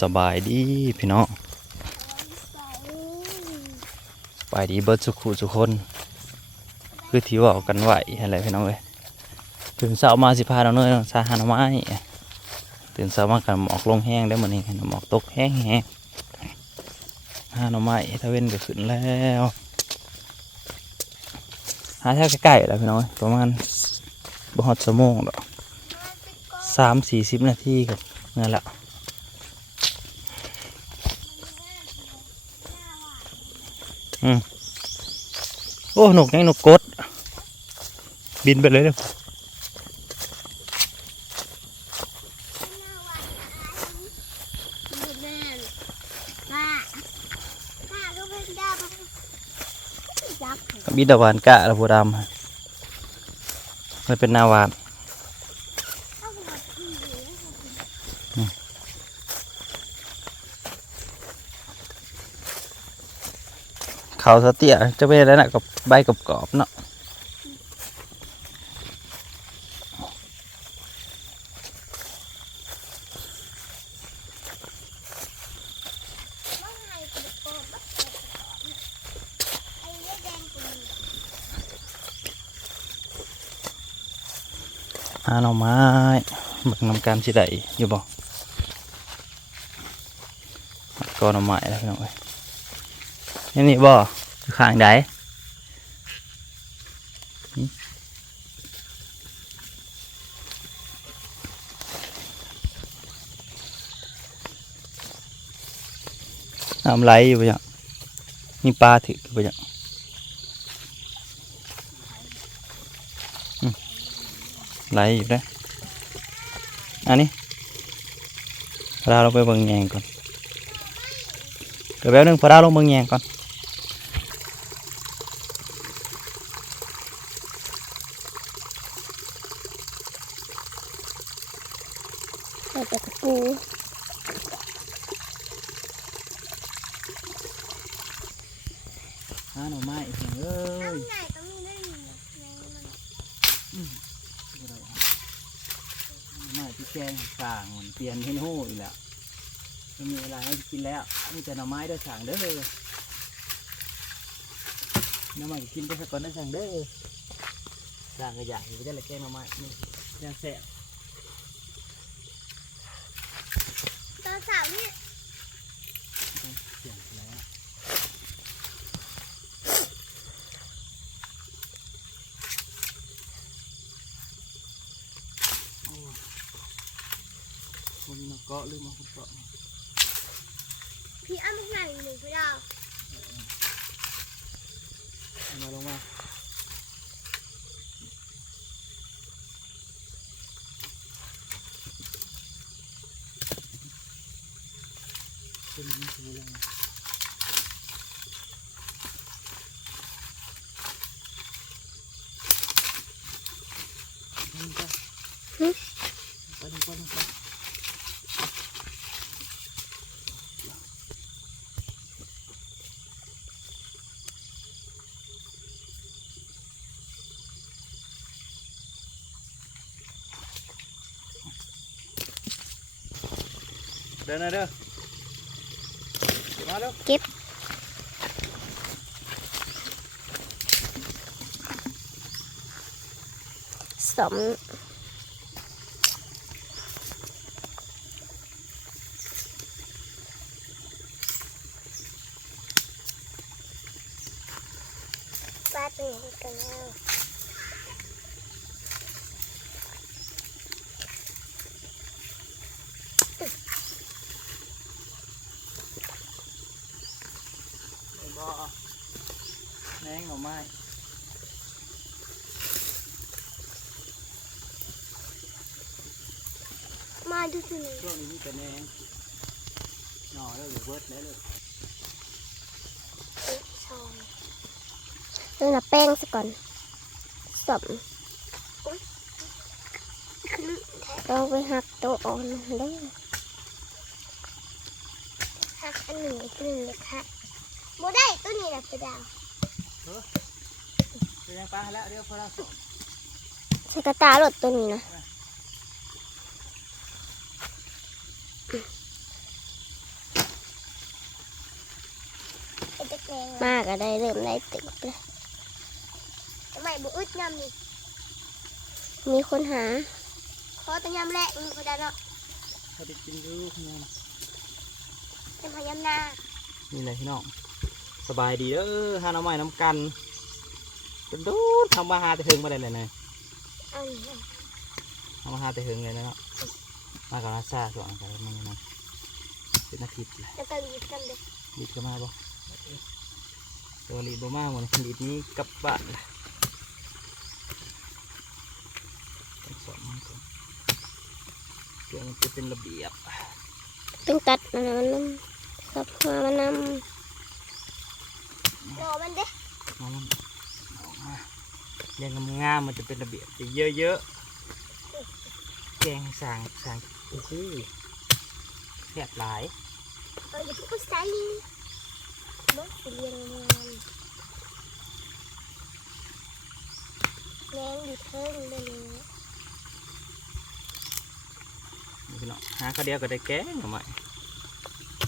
สบายดีพี่น้องสบายดีเบิดสุขุสุคน คือที่ว่ากันไหวอะไรพี่น้องเอ้ยตื่นเช้ามาสิพาเราเนยสาหานไม้ตื่นเช้ามากันหมอกลงแห้งได้อมื้อนี้หมอกตกแห้งแห้งหาหน่อไม้ตะเวนก็ขึ้นแล้วหาแถวใกล้ๆแล้วพี่น้องประมาณบ่ฮอดชั่วโมงดอกสามสี่สิบนาทีกับนั่นแหละ หนกยังหนกกด บินไปเลยเด้อบินดาวานกะระบบดำมันเป็นนาวานเขาสเตียจะเป็นอะไรนะกับ ใบกับกรอบๆเนาะหาหน่อไม้เบักน้ำการสิได้อยู่บ่ก็หน่อไม้แล้วพี่น้องเอ้ยนี่นี่บ่อยู่ข้างใดำไหลอยู่ปะเนี่ยมีปลาถือปะเนี่ยไหลอยู่นะออันนี้พาเราไปเบิ่งแยงก่อนเดี๋ยวแป๊บนึงพาเราลงเบิ่งแยงก่อน เราจะกระปู หาหน่อไม้เสียงเอ้ย ไหนต้องมีได้หนึ่ง หน่อไม้ที่แกงสร้างมันเปลี่ยนเห็นหูอีกแล้วไม่มีอะไรให้กินแล้วมีแต่ หน่อไม้เด้อสั่งเด้อหน่อไม้กินไปสักก่อนได้อสั่งเด้อสั่งกระยาอยู่ไปได้ละแกงหน่อไม้นี่ยังแซ่บตอนสาวนี่เสียงแล้วโอ้คนมาเกาะหรือมาคนเกาะ พี่อ้ำไหนหนึ่งพี่ดาว เอามาลงมาเป็นยังไงลงมาลงไปไปลงไปลงไป เดินนะเด้อมาเด้อสมปลาตัวนี้กันแล้ว บ่แมงหน่อไม้ มาดูสิหนึ่ง ช่วงนี้มีแต่แมงหน่อแล้วอยู่เบิดแล้วเลยสองเริ่มแป้งซะก่อนสมเราไปหักตัวอ่อนได้หักอันหนึ่งอีกหนึ่งเลยค่ะโมได้ตัวนี้แหละพี่ดาวเป็นยังปลาแล้วเดี๋ยวพอเราส่งใส่กระตาหลดตัวนี้นะ มากก็ได้เริ่มได้ตึกเลยทำไมบุอึดยำนี่มีคนหาขอแต่ยำแรกมีคนได้เนาะเขาได้กินดูขยันเป็นพยำนานี่เลยพี่น้องสบายดีเด้อหาหน้ำไม้น้ำกันเป็นดูดทำมาหาแต่เฮงมาได้เลยนะเอาหนิทำมาหาแต่เฮงเลยนะเนาะมากับนาซาส่วนกันมันนะเป็นอาทิตย์เลยจะต้องหยิบกันเลยลีดก็มาบ่ ตัวลีดบ่มาหมดเลยลีดนี้กลับบ้านเลยต้องสอนมันก่อนเพื่อมันจะเป็นระเบียบต้องตัดมันนะมันน้ำสับหัวมันน้ำรอมันเด้เอามันออกมาเรียงงามๆมันจะเป็นระเบียบจะเยอะๆแกงสางสางโอ้โหแคบหลายเอออย่าเพูดใส่ บดเรียงมันแมงอยู่เทิงเลยนี่พี่น้องหาข้าวเดียวก็ได้แกงทำไม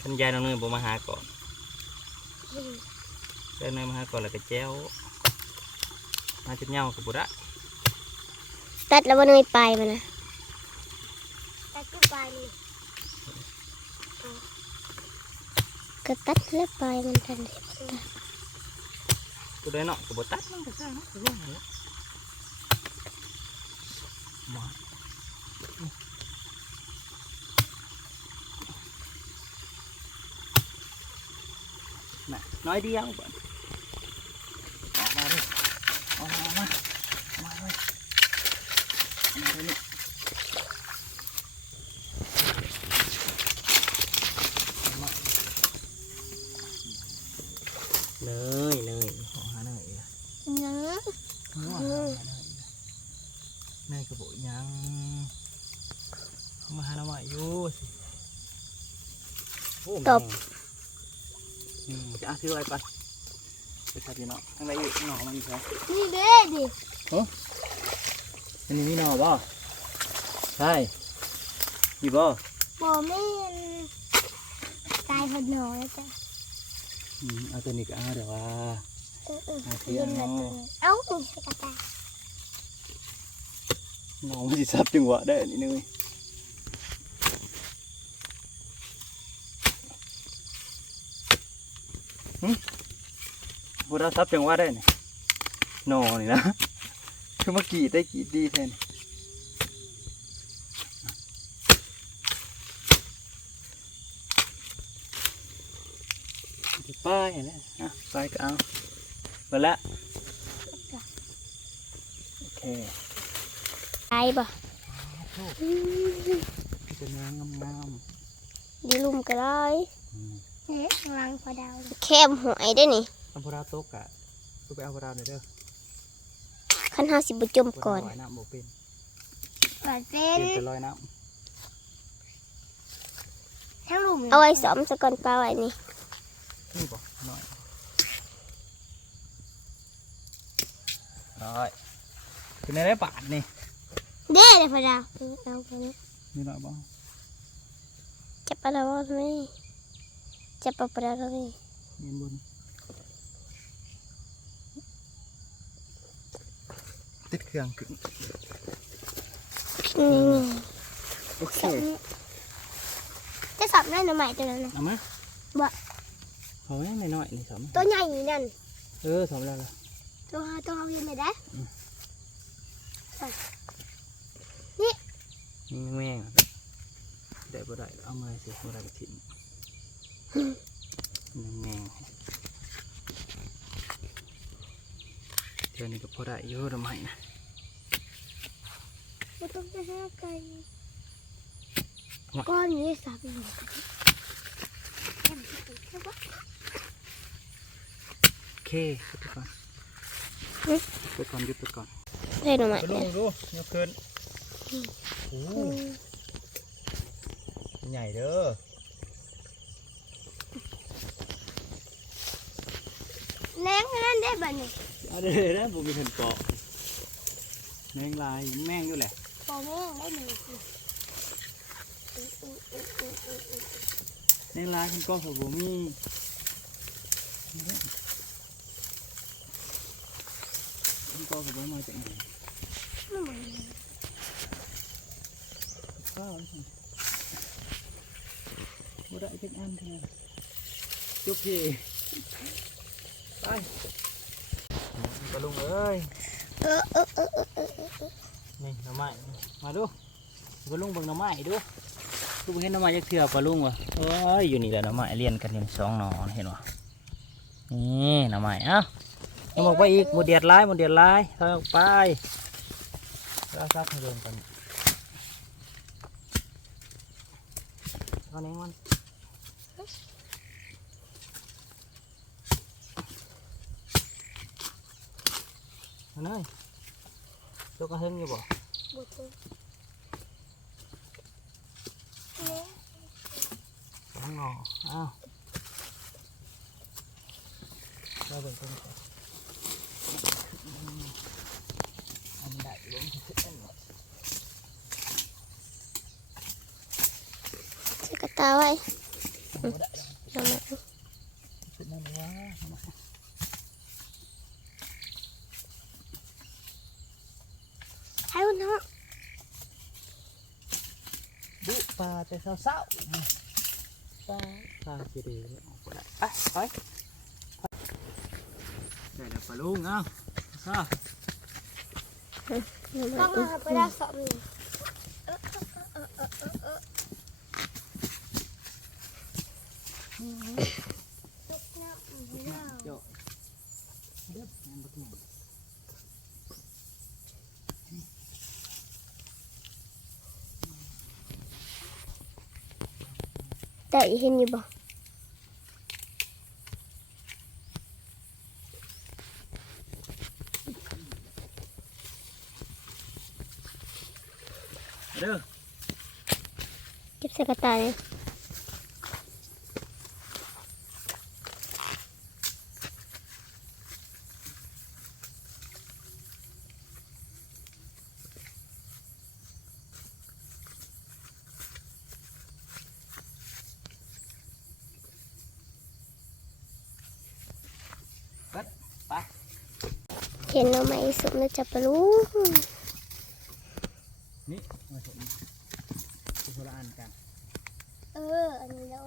ท่านยายน้องเนยบ่มาหาก่อนยายน้องเนยมาหาก่อนแล้วก็แจ้วมาจนเหงากับบุระตัดแล้วมันไม่ไปมันนะตัดก็ไปเลย ก็ตัดแล้วไปมันทันทีตัวได้เนาะกับบุตัดมันก็ใช่เนาะคือว่าหั่นละมาน่ะน้อยเดียวบ่อนออกมาดิออกมาออกมาออกมาเลยออกมาเลยนี่เอามาเนยเนยขอหาเนยอะ เนื้อ หัวหาเนยเนยกระโบยังเอามาหาหน้ำใหม่อยู่สิ โอ้แม่งอืมจะเอาซื้ออะไรไปไปทัดอยู่เนาะข้างในอยู่หน่อมันอยู่ครับนี่เด้ดิอันนี้มีหน่อบ่ใช่ดีบ่บอไม่นตายพอหน่อยจ้ะอืมเอาตัวนี้ก็เอาเดี๋ยวว่าเออเออเอาสิเย็นเอามาตัวเอ้ามีสกัดตาหน่อมันสิซับจังหวะได้อันนี้นึง บุเราซับจังหวะได้นี่หน่อนี่นะคือเมื่อกี้ได้กี่ดีแทนป้ายแล้วอะไปก็เอาไปละโอเคตายบ่จะเนื้องามงามดีลุมก็ได้ๆอืม เอ๊ะวางพอดาวแคมหอยได้นี่เอาพวกเราตกอะตัวไปเอาพวกเราหน่อยเด้อขั้นห้าสิบจมพวกก่อเรานว่ายน้ำบ่เป็นก่อนเป็เปลี่ยนเป็นลอยน้ทั้งลุมเอาไว้สอมสะก่อนปลาไว้นี่ำนี่บ่น้อยน้อยเป็นอะไรบาทนี่เด้เลยพอดาวเอาไปนี่นี่น้อยบ่จับปลาดาวนี่จับปลาปลาดาวนี่เงิ นบนติดเครื่องขึ้นนี่โอเคจะสอบได้หน่อใหม่ตัวนั้นนะเอามาบ่เอาไว้ไม่น้อยนี่สองตัวใหญ่นี่นั่นเออสองแล้วล่ะตัวตัวเขาเห็นไหมได้นี่แม่งอะได้บ่ได้เอามาสิบ่ได้ก็ทิ้งนี่ แม่งเดี๋ยวนี้ก็พอได้อยู่ทำไมนะไม่ต้องจะห้าไก่ก้อนนี้สับอยู่โอเคหยุดไปก่อนหยุดไปก่อนหยุดไปก่อนได้หน่อใหม่ไปลงดูยกขึ้นโอ้ใหญ่เด้อ ได้บ้านี่อะไรนะบ่มีเห็นเกาะแมงลายแมงอยู่แหละปอแมงได้หนึ่งแมงลายคุณก็หัวบ่มีคุณก็หัวบ่มาจากไหนข้าวบ่ได้เป็นอันเถอะจุกทีไป ปลาลุงเอ้ยเออเออเออเออเออเออนี่หน่อไม้มาดูปลาลุงเบิ่งหน่อไม้ดูดูเห็นหน่อไม้จักเถื่อปลาลุงวะโอ้ยอยู่นี่แหละหน่อไม้เรียนกันอยู่นี่สองหน่อเห็นวะนี่หน่อไม้เอ้ายังบอกว่าอีกหมดเดียดร้ายหมดเดียดร้ายทางออกไปราซับให้เดินกันเอาเนี้มัน เอาหน่อยยกกระเฮงอยู่บ่บ่เจอเนี่ย สองหน่ออ้าวเราเบิ่งตรงนี้ก่อนอันใดลงขึ้นหน่อย ใส่กระตาไว้ บ่ได้แล้ว ทำไม ขึ้นนั่นวะ ให้คุณน้อง บุปลา แต่เศร้าๆนี่ปลาปลาจีดีเลยออกบ่ได้ไปไปได้แล้วปลาลุงเอ้าซ่าต้องมาไปได้สองนี่โยเด็บงานบักหนึ่ง แต่เห็นอยู่บ่เด้อเก็บใส่กระตาเนี่ย เห็นเราไหมสมแล้วจะไปรู้นี่มาสมคือคนละอันกันเอออันนี้แล้ว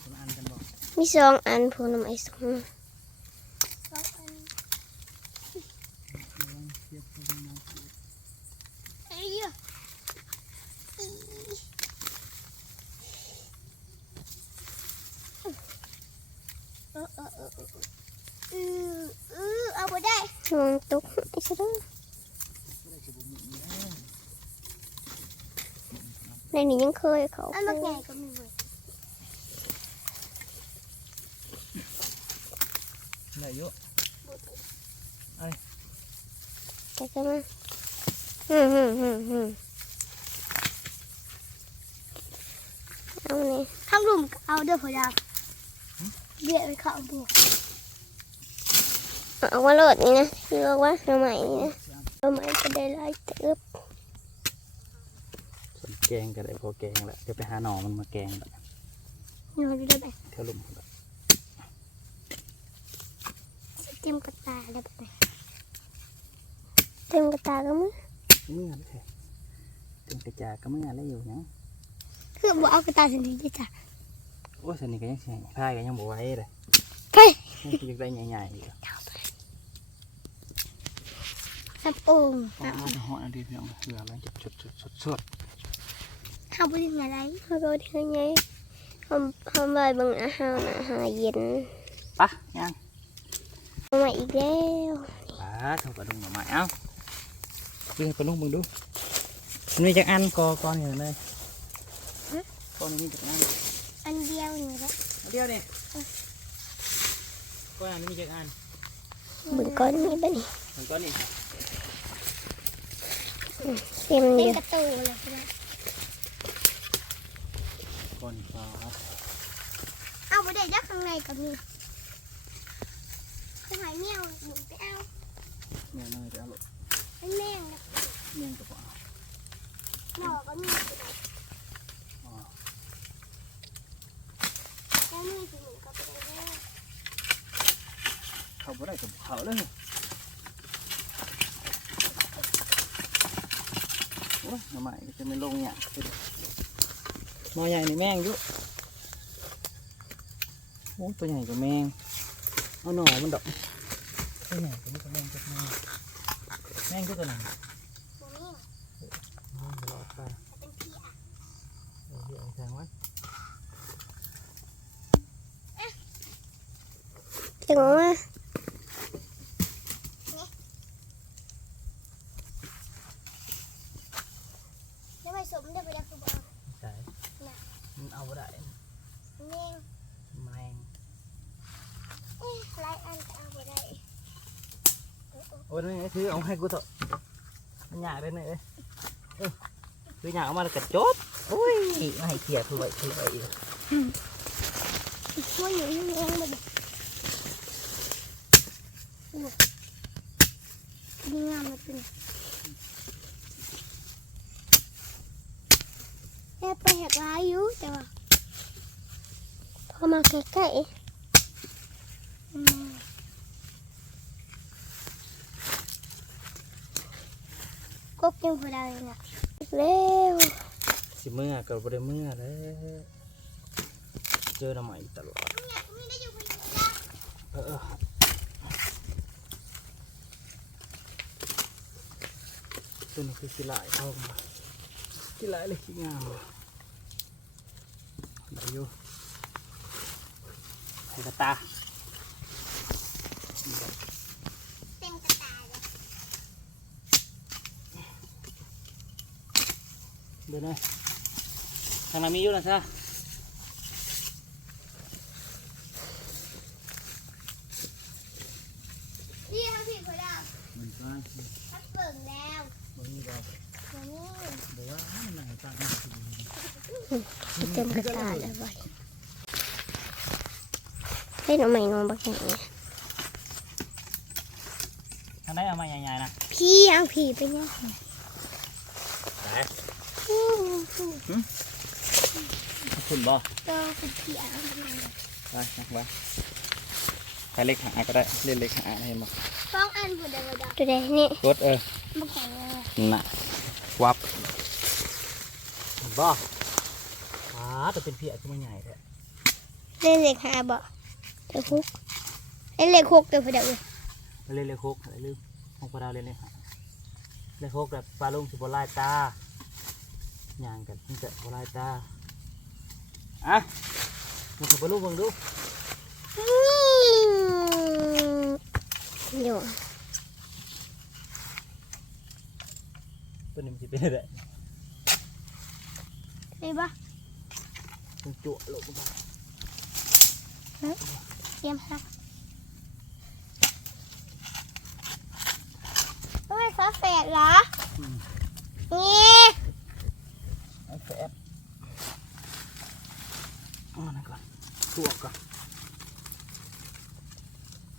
คนละอันกันบอกมีสองอันพูน้ำไอสมสองอัน ระวังเทียบกันนะ เอ้ยเออเออเออเออเออเออเอาไปได้ลองตกไอ้สิเด้อ ก็ได้จะบุญมีแล้ว ในนี้ยังเคยเขาอันใหญ่ก็มีเลยได้เยอะแต่ก็มาฮึมฮึมฮึมฮึมเอาเนี่ยข้างรุมเอาเด้อพอดาเบียดไปเข้าบุกเอาว่าโหลดนี่นะที่บอกว่าหน่อไม้นี่นะหน่อไม้ก็ได้หลายเติบส่วน แกงก็ได้พอแกงแหละเดี๋ยวไปหาหน่อมันมาแกงแบบหน่อดูได้ไหมเท่าลุ่มพุ่นละเต็มกระตาได้ไหมเต็มกระตาก็มั้งเมื่อเลยตึงกระจาก็เมื่อแล้วอยู่เนาะคือบ่เอากระตาสินดีจ้ะโอ้ยสนิทกันยังแข็งพายกันยังบ่ไหว้เลยเฮ้ยยังอยากได้ใหญ่ๆอีกอะสับโอ่งเอามาจะห่ออันนี้เพียงเหลือแล้วจะสดสดสดสดเขาไปถึงอะไรเขาไปถึงไงเขาเขาไปเบังอาหารอาหารเย็นปะยังเอามาอีกแล้วปะเท่ากับดุงหน่อไม้เอ้าดึงไปลุงมึงดู มันมีจากอันกอกอนอยู่เลยกอนนี้มีจากอันอันเดียวนี่แหละเอาเดียวเนี่ยก้อนอันนี้มีจากอันเบึงก้อนนี้บ้านี่มัน ก่อนครับเอาไปได้ยักข้างในกับนี่ข้างในเงี้ยวหนูไปเอาแม่น้อยไปเอาลูกมันแม่งนะแม่งกับเอาหมอก็มีอ๋อแล้วมือสิหนูก็ไปได้แล้วเขาบ่ได้กับเขาเลยโอ้ยหน่อไม้ก็จะไม่ลงเนี่ย หน่อใหญ่นี่แมงอยู่โอ้ตัวใหญ่กว่าแมงเอาหน่อมันดอกตัวใหญ่กว่าแมงจับแมงแมงก็ตัวหนบ่มี อ๋อเดี๋ยวรอไป เป็นพี่อะ เออเดี๋ยวเอาแทงไว้ ถึงว่าแล้วไม่สมได้ไปแล้วคือบ่ ใช่มันเอาบ่ได้ เอาแม่ง แมง เอ๊ะหลายอันก็เอาบ่ได้ เออโอ้ยนี่ถือเอาให้กูเถอะมันหยาได้ไหมเอ้ยเออคือหยาเอามาแล้ บยังพอได้เลยนะเร็วสิเมื่อก็บ่ได้เมื่อแล้วเจอหน่อไม้ตลอดเออตัวนี้คือสิหลายเข้ามาสิหลายเลยขี้งามเลยเดี๋ยวอยู่ให้กระตา เต็มกระตาเลย เดี๋ยวนะทางนั้นมีอยู่นะซะนี่ทั้งพี่พอดามันก็ทักเปิ่งแล้วมันมีดอกมานี่เดี๋ยวว่ามันไหนตั้งเต็มกระตาแล้วบ่เล่นเอาใหม่นอนบักอย่างนี้ทางไหนเอามาใหญ่ๆนะพี่เอาผีไปเนี่ยไหน อืมคุณบ่ก็เป็นผีเอาไปเลยไปนักไว้ใครเล็กหาก็ได้เล่นเล็กหาเห็นบ่สองอันพอดาพอดาตัวใดนี่กดเออบักอย่างนี้น่ะวับบ่อ้าแต่เป็นเพียขึ้นมาใหญ่แท้เล่นเหล็กหาบ่เดี๋ยวคุกเล่นเหล็กคุกเดี๋ยวพอดาเลยเล่นเล็กโคกอะไรลืมของปลาดาวเล่นเล็กหาเล็กโคกแบบปลาลุงสิบลายตา ย่างกันมันจะบลายตาอะมันขับปลาลุงเบิ่งดูนี่อยู่ตัวนี้มันจะเป็นอะไรได้ปะมันจั่วลงไปเตรียมฮักทำไมฟ้าแฝดเหรออืมนี่ ไอ้แฟบอ๋อนั่นก่อน ถั่วก่อน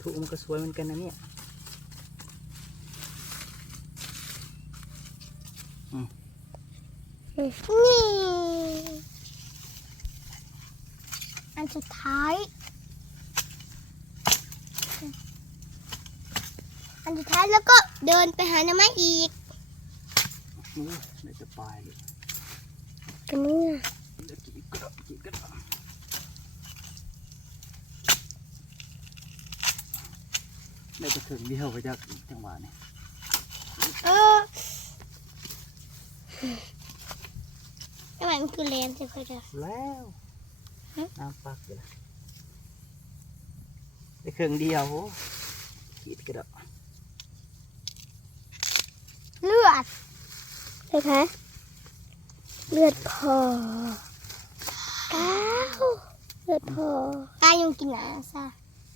ถั่วมันก็สวยเหมือนกันนะเนี่ยนี่ อันสุดท้าย อันสุดท้ายแล้วก็เดินไปหาน้ำไม้อีกโอ้ยได้จะปลายเลยกันเนี่ยเดี๋ยวกินกระดกกินกระดกได้ จะถึงเดียวไปจากจังหวะนี้เออทำไมมันคือเลนสิพ่อเด้อแล้วฮะน้ำปักอยู่ละได้เครื่องเดียวโอ้กินกระดกเลือดใช่ไหมเลือดพอก้าวเลือดพอกายยังกินหนาซะ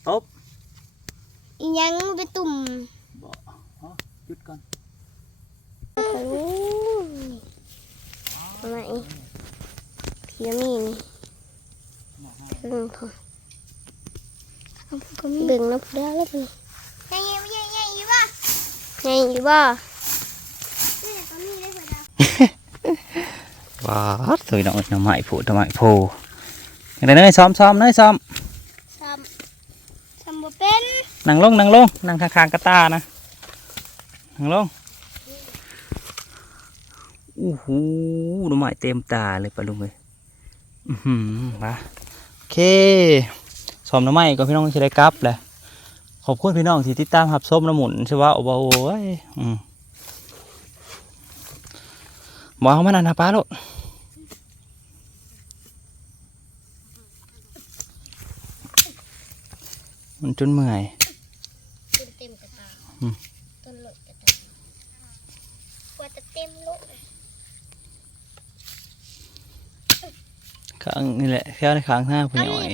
ตบ อีหยังเป็นตุ่มบ่อ๋อหยุดก่อนโอ้ยทำไมพีระมีนี่ถึงพอเบิ่งน้ำพุดาแล้วเป็นยังยังยังยังอยู่ป่ะยังอยู่ป่ะนี่ตอนนี้ได้พุดาว้าสวยน้องน้ำไม้ผูน้ำไม้โพอย่างไรเนยซ้อมซ้อมเนยซ้อม ซ้ำซ้ำบ่เป็ นั่งลงนั่งลงนั่งข้างๆกระตานะนั่งลงอู้หูหน่อไม้เต็มตาเลยปะลุงเลยอือหือมาโอเคสอมหน่อไม้ก็พี่น้องจะได้กลับแหละขอบคุณพี่น้องที่ติดตามหับส้มน้ำหมุนใช่ว่าโอ้โหโอ้ยอืมอเขามานานนะป้าลูกมันจนเมื่อย ต้นเต็มกระตา อืม ต้นหลดกระตากว่าจะเต็มโลกเลย ข้างนี่แหละแค่ในข้างหน้าพี่หน่อย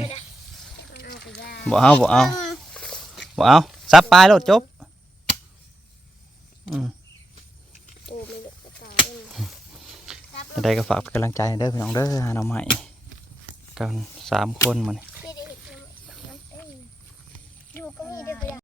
เอาไปได้บ่เอาบ่เอาบ่เอาซับปลายแล้วจบอืมโอ้ไม่หลดกระตาเองครับจะได้ก็ฝากเป็นกำลังใจเด้อพี่น้องเด้อหาหน่อใหม่กันสามคนมัน